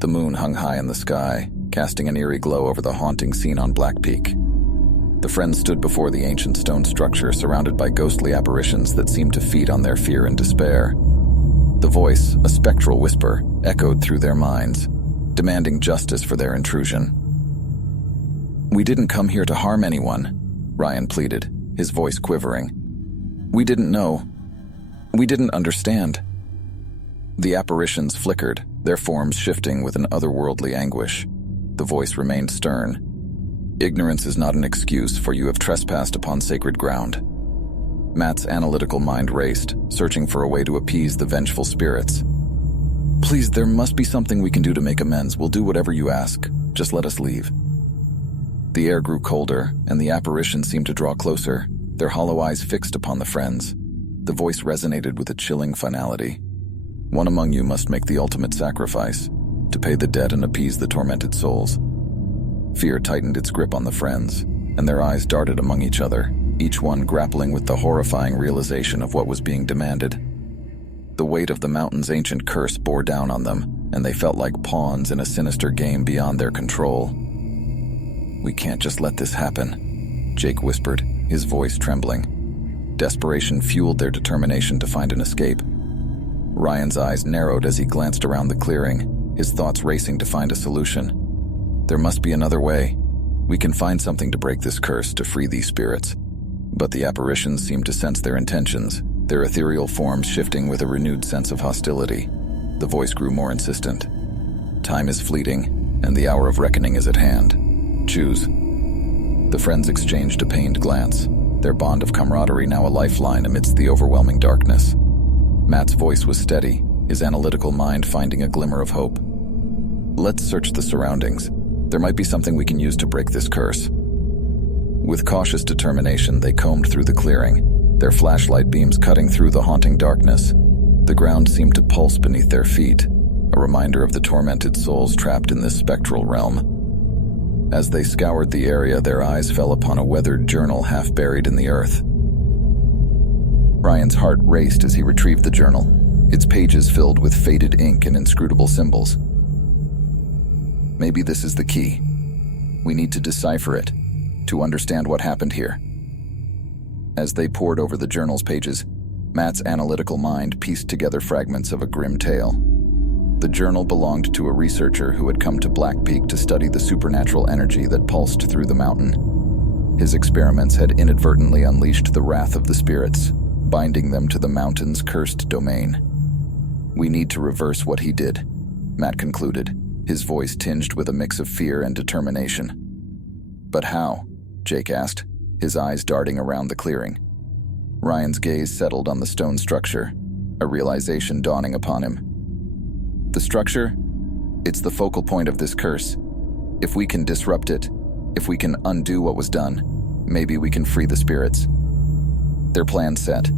The moon hung high in the sky, casting an eerie glow over the haunting scene on Black Peak. The friends stood before the ancient stone structure, surrounded by ghostly apparitions that seemed to feed on their fear and despair. The voice, a spectral whisper, echoed through their minds, demanding justice for their intrusion. "We didn't come here to harm anyone," Ryan pleaded, his voice quivering. "We didn't know. We didn't understand." The apparitions flickered, their forms shifting with an otherworldly anguish. The voice remained stern. "Ignorance is not an excuse, for you have trespassed upon sacred ground." Matt's analytical mind raced, searching for a way to appease the vengeful spirits. "Please, there must be something we can do to make amends. We'll do whatever you ask. Just let us leave." The air grew colder, and the apparitions seemed to draw closer, their hollow eyes fixed upon the friends. The voice resonated with a chilling finality. "One among you must make the ultimate sacrifice, to pay the debt and appease the tormented souls." Fear tightened its grip on the friends, and their eyes darted among each other, each one grappling with the horrifying realization of what was being demanded. The weight of the mountain's ancient curse bore down on them, and they felt like pawns in a sinister game beyond their control. "We can't just let this happen," Jake whispered, his voice trembling. Desperation fueled their determination to find an escape. Ryan's eyes narrowed as he glanced around the clearing, his thoughts racing to find a solution. "There must be another way. We can find something to break this curse, to free these spirits." But the apparitions seemed to sense their intentions, their ethereal forms shifting with a renewed sense of hostility. The voice grew more insistent. "Time is fleeting, and the hour of reckoning is at hand. Choose." The friends exchanged a pained glance, their bond of camaraderie now a lifeline amidst the overwhelming darkness. Matt's voice was steady, his analytical mind finding a glimmer of hope. "Let's search the surroundings. There might be something we can use to break this curse." With cautious determination, they combed through the clearing, their flashlight beams cutting through the haunting darkness. The ground seemed to pulse beneath their feet, a reminder of the tormented souls trapped in this spectral realm. As they scoured the area, their eyes fell upon a weathered journal half buried in the earth. Ryan's heart raced as he retrieved the journal, its pages filled with faded ink and inscrutable symbols. "Maybe this is the key. We need to decipher it, to understand what happened here." As they pored over the journal's pages, Matt's analytical mind pieced together fragments of a grim tale. The journal belonged to a researcher who had come to Black Peak to study the supernatural energy that pulsed through the mountain. His experiments had inadvertently unleashed the wrath of the spirits, binding them to the mountain's cursed domain. "We need to reverse what he did," Matt concluded, his voice tinged with a mix of fear and determination. "But how?" Jake asked, his eyes darting around the clearing. Ryan's gaze settled on the stone structure, a realization dawning upon him. "The structure? It's the focal point of this curse. If we can disrupt it, if we can undo what was done, maybe we can free the spirits." Their plan set,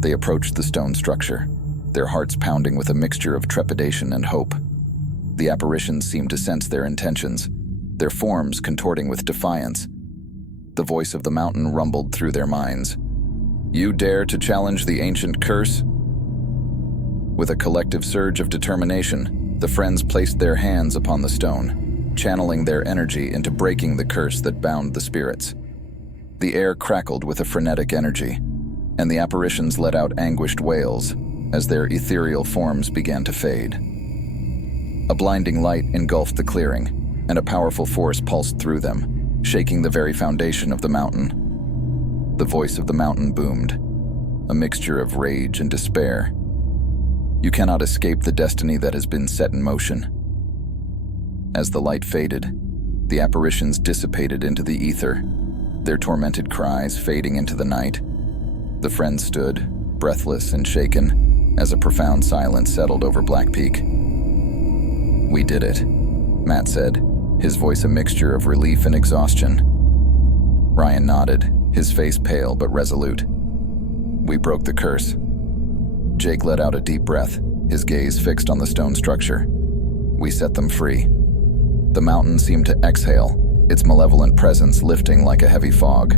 they approached the stone structure, their hearts pounding with a mixture of trepidation and hope. The apparitions seemed to sense their intentions, their forms contorting with defiance. The voice of the mountain rumbled through their minds. "You dare to challenge the ancient curse?" With a collective surge of determination, the friends placed their hands upon the stone, channeling their energy into breaking the curse that bound the spirits. The air crackled with a frenetic energy, and the apparitions let out anguished wails as their ethereal forms began to fade. A blinding light engulfed the clearing, and a powerful force pulsed through them, shaking the very foundation of the mountain. The voice of the mountain boomed, a mixture of rage and despair. "You cannot escape the destiny that has been set in motion." As the light faded, the apparitions dissipated into the ether, their tormented cries fading into the night. The friends stood, breathless and shaken, as a profound silence settled over Black Peak. "We did it," Matt said, his voice a mixture of relief and exhaustion. Ryan nodded, his face pale but resolute. "We broke the curse." Jake let out a deep breath, his gaze fixed on the stone structure. "We set them free." The mountain seemed to exhale, its malevolent presence lifting like a heavy fog.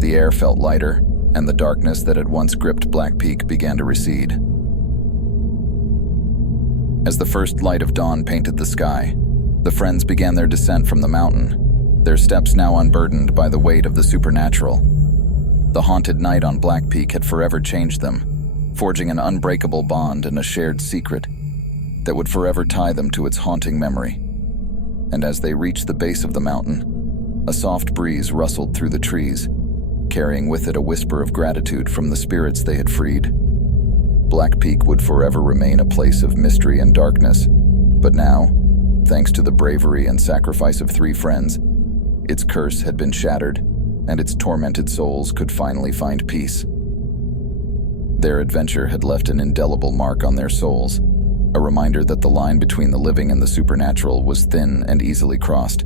The air felt lighter, and the darkness that had once gripped Black Peak began to recede. As the first light of dawn painted the sky, the friends began their descent from the mountain, their steps now unburdened by the weight of the supernatural. The haunted night on Black Peak had forever changed them, forging an unbreakable bond and a shared secret that would forever tie them to its haunting memory. And as they reached the base of the mountain, a soft breeze rustled through the trees, carrying with it a whisper of gratitude from the spirits they had freed. Black Peak would forever remain a place of mystery and darkness, but now, thanks to the bravery and sacrifice of 3 friends, its curse had been shattered, and its tormented souls could finally find peace. Their adventure had left an indelible mark on their souls, a reminder that the line between the living and the supernatural was thin and easily crossed.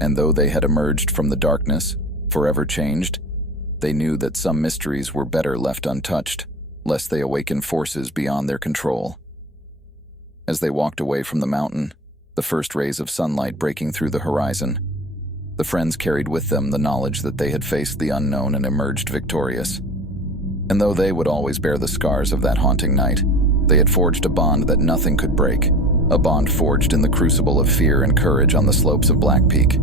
And though they had emerged from the darkness, forever changed, they knew that some mysteries were better left untouched, lest they awaken forces beyond their control. As they walked away from the mountain, the first rays of sunlight breaking through the horizon, the friends carried with them the knowledge that they had faced the unknown and emerged victorious. And though they would always bear the scars of that haunting night, they had forged a bond that nothing could break, a bond forged in the crucible of fear and courage on the slopes of Black Peak.